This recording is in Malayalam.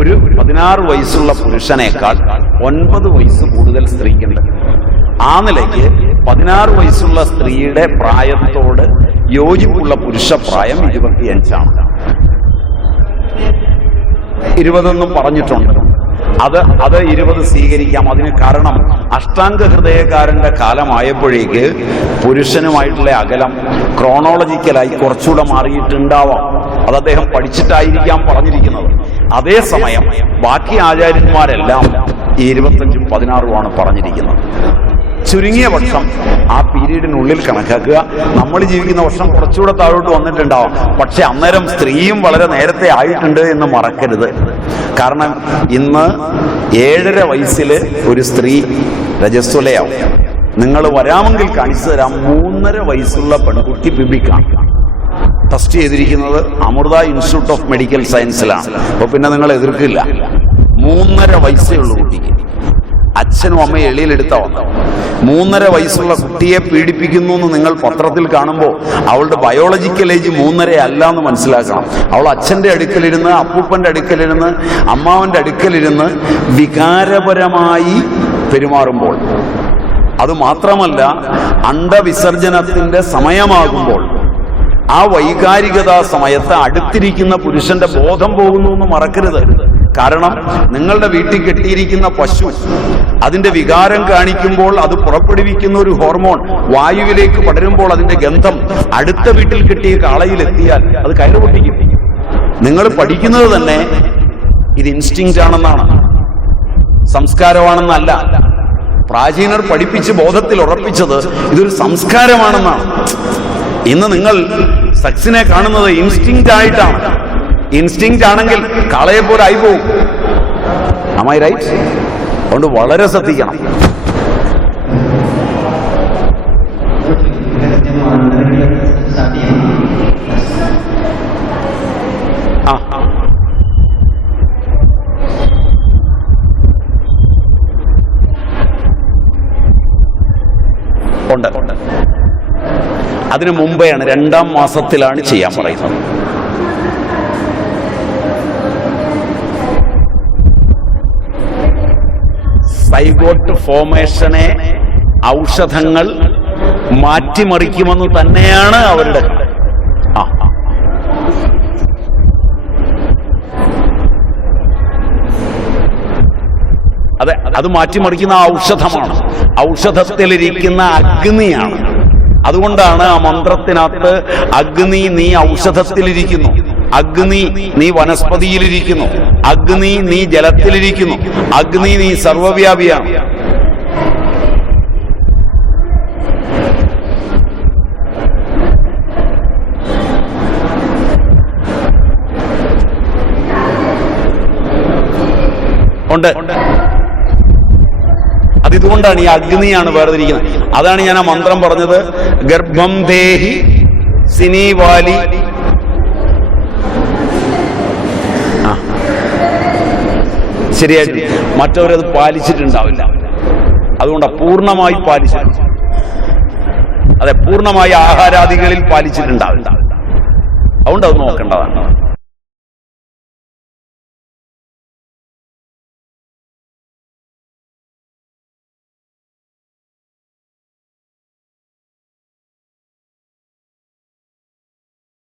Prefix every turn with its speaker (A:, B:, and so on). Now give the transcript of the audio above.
A: ഒരു പതിനാറ് വയസ്സുള്ള പുരുഷനേക്കാൾ ഒൻപത് വയസ്സ് കൂടുതൽ സ്ത്രീക്കുണ്ട് ആ നിലയ്ക്ക് പതിനാറ് വയസ്സുള്ള സ്ത്രീയുടെ പ്രായത്തോട് യോജിപ്പുള്ള പുരുഷ പ്രായം ഇരുപത്തിയഞ്ചാണ്. ഇരുപതെന്നും പറഞ്ഞിട്ടുണ്ട്. അത് അത് ഇരുപത് സ്വീകരിക്കാം. അതിന് കാരണം അഷ്ടാംഗ ഹൃദയകാരന്റെ കാലമായപ്പോഴേക്ക് പുരുഷനുമായിട്ടുള്ള അകലം ക്രോണോളജിക്കലായി കുറച്ചുകൂടെ മാറിയിട്ടുണ്ടാവാം. അത് അദ്ദേഹം പഠിച്ചിട്ടായിരിക്കാം പറഞ്ഞിരിക്കുന്നത്. അതേസമയം ബാക്കി ആചാര്യന്മാരെല്ലാം ഈ ഇരുപത്തഞ്ചും പതിനാറുമാണ് പറഞ്ഞിരിക്കുന്നത്. ചുരുങ്ങിയ വർഷം ആ പീരീഡിനുള്ളിൽ കണക്കാക്കുക. നമ്മൾ ജീവിക്കുന്ന വർഷം കുറച്ചുകൂടെ താഴോട്ട് വന്നിട്ടുണ്ടാവും. പക്ഷെ അന്നേരം സ്ത്രീയും വളരെ നേരത്തെ ആയിട്ടുണ്ട് എന്ന് മറക്കരുത്. കാരണം ഇന്ന് ഏഴര വയസ്സിൽ ഒരു സ്ത്രീ രജസ്വലയാവും നിങ്ങൾ വരാമെങ്കിൽ കാണിച്ചു തരാം. മൂന്നര വയസ്സുള്ള പെൺകുട്ടി ബിബിക്കാണ്. ടെസ്റ്റ് ചെയ്തിരിക്കുന്നത് അമൃത ഇൻസ്റ്റിറ്റ്യൂട്ട് ഓഫ് മെഡിക്കൽ സയൻസിലാണ്. അപ്പൊ പിന്നെ നിങ്ങൾ എതിർക്കില്ല. മൂന്നര വയസ്സേ ഉള്ളൂ കുട്ടിക്ക്. അച്ഛനും അമ്മയും എളിയിലെടുത്ത വന്നു മൂന്നര വയസ്സുള്ള കുട്ടിയെ പീഡിപ്പിക്കുന്നു എന്ന് നിങ്ങൾ പത്രത്തിൽ കാണുമ്പോൾ അവളുടെ ബയോളജിക്കൽ ഏജ് മൂന്നര അല്ല എന്ന് മനസ്സിലാക്കണം. അവൾ അച്ഛന്റെ അടുക്കലിരുന്ന് അപ്പൂപ്പന്റെ അടുക്കലിരുന്ന് അമ്മാവന്റെ അടുക്കലിരുന്ന് വികാരപരമായി പെരുമാറുമ്പോൾ അത് മാത്രമല്ല അണ്ടവിസർജനത്തിന്റെ സമയമാകുമ്പോൾ ആ വൈകാരികത സമയത്ത് അടുത്തിരിക്കുന്ന പുരുഷന്റെ ബോധം പോകുന്നു എന്ന് മറക്കരുത്. കാരണം നിങ്ങളുടെ വീട്ടിൽ കെട്ടിയിരിക്കുന്ന പശു അതിന്റെ വികാരം കാണിക്കുമ്പോൾ അത് പുറപ്പെടുവിക്കുന്ന ഒരു ഹോർമോൺ വായുവിലേക്ക് പടരുമ്പോൾ അതിന്റെ ഗന്ധം അടുത്ത വീട്ടിൽ കെട്ടിയ കാളയിൽ എത്തിയാൽ അത് കയറുപൊട്ടിക്കും നിങ്ങൾ പഠിക്കുന്നത് തന്നെ ഇത് ഇൻസ്റ്റിങ് ആണെന്നാണ്. സംസ്കാരമാണെന്നല്ല. പ്രാചീനർ പഠിപ്പിച്ച് ബോധത്തിൽ ഉറപ്പിച്ചത് ഇതൊരു സംസ്കാരമാണെന്നാണ്. ഇന്ന് നിങ്ങൾ സെക്സിനെ കാണുന്നത് ഇൻസ്റ്റിങ് ആയിട്ടാണ്. ഇൻസ്റ്റിങ് ആണെങ്കിൽ കളയെ പോലെ ആയി പോകും റൈറ്റ് അതുകൊണ്ട് വളരെ ശ്രദ്ധിക്കണം. ഉണ്ട്. അതിനു മുമ്പെയാണ് രണ്ടാം മാസത്തിലാണ് ചെയ്യാൻ പറയുന്നത്. സൈഗോട്ട് ഫോമേഷനെ ഔഷധങ്ങൾ മാറ്റിമറിക്കുമെന്ന് തന്നെയാണ് അവരുടെ. അതെ അത് മാറ്റിമറിക്കുന്ന ഔഷധമാണ്. ഔഷധത്തിലിരിക്കുന്ന അഗ്നിയാണ്. അതുകൊണ്ടാണ് ആ മന്ത്രത്തിനകത്ത് അഗ്നി നീ ഔഷധത്തിലിരിക്കുന്നു. അഗ്നി നീ വനസ്പതിയിലിരിക്കുന്നു. അഗ്നി നീ ജലത്തിലിരിക്കുന്നു. അഗ്നി നീ സർവവ്യാപിയാണ്. ഉണ്ട്. അത് ഇതുകൊണ്ടാണ് ഈ അഗ്നിയാണ് വേർതിരിക്കുന്നത്. അതാണ് ഞാൻ ആ മന്ത്രം പറഞ്ഞത്. ഗർഭം ദേഹി സിനിവാലി ശരിയായിട്ട് മറ്റവരത് പാലിച്ചിട്ടുണ്ടാവില്ല. അതുകൊണ്ട് പൂർണമായി പാലിച്ചിട്ടുണ്ട്. അതെ പൂർണമായി ആഹാരാദികളിൽ പാലിച്ചിട്ടുണ്ടാവില്ല. അതുകൊണ്ട് അത് നോക്കേണ്ടതാണ്.